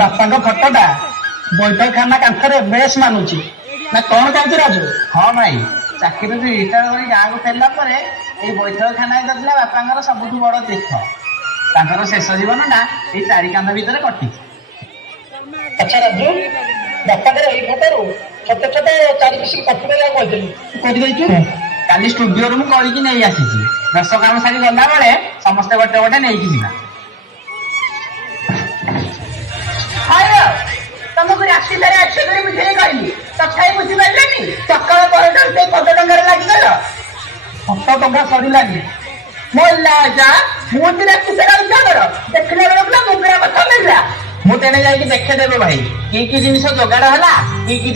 ବାପାଙ୍କ ଫଟୋଟା ବୈଠକଖାନା କାନ୍ଥରେ ବେଶ ମାନୁଛି ନା କଣ କହୁଛୁ ରାଜୁ? ହଁ ଭାଇ, ଚାକିରିରୁ ରିଟାୟାର କରି ଗାଁକୁ ଫେରିଲା ପରେ ଏଇ ବୈଠକଖାନା ଥିଲା ବାପାଙ୍କର ସବୁଠୁ ବଡ ତୀର୍ଥ। ତାଙ୍କର ଶେଷ ଜୀବନଟା ଏଇ ଚାରି କାନ୍ଥ ଭିତରେ କଟିଛି। ଆଚ୍ଛା ରାଜୁ, ବାପାଙ୍କର ଏଇ ଫଟୋରୁ ଛୋଟ ଛୋଟ ଚାରି ପିସି କପି କରିବାକୁ କହିଥିଲି, କରିଦେଇଛୁ? କାଲି ଷ୍ଟୁଡିଓରୁ ମୁଁ କରିକି ନେଇ ଆସିଛି। ରସ କାମ ସାରି ଗଲାବେଳେ ସମସ୍ତେ ଗୋଟେ ଗୋଟେ ନେଇକି ଯିବା। ତମକୁ ରାତି ସାରା ଆକ୍ଷ କରି ବୁଝେଇ କହିଲି, ତଥାପି ବୁଝିପାରିଲେନି। ସକାଳ ପରଠାରୁ ସେଇ 100 ଟଙ୍କାରେ ଲାଗିଗଲ। 100 ଟଙ୍କା ସରିଲାନି ମୋଲା ଯା। ମୁଁ ରାତି ସାରା ଉଦ୍ଧାର ଦେଖିଲା ବେଳକୁ ନା ମୁଗୁରା କଥା ମିଳିଲା। ମୁଁ ତେଣେ ଯାଇକି ଦେଖେଦେବେ ଭାଇ, କି କି ଜିନିଷ ଯୋଗାଡ଼ ହେଲା, କି କି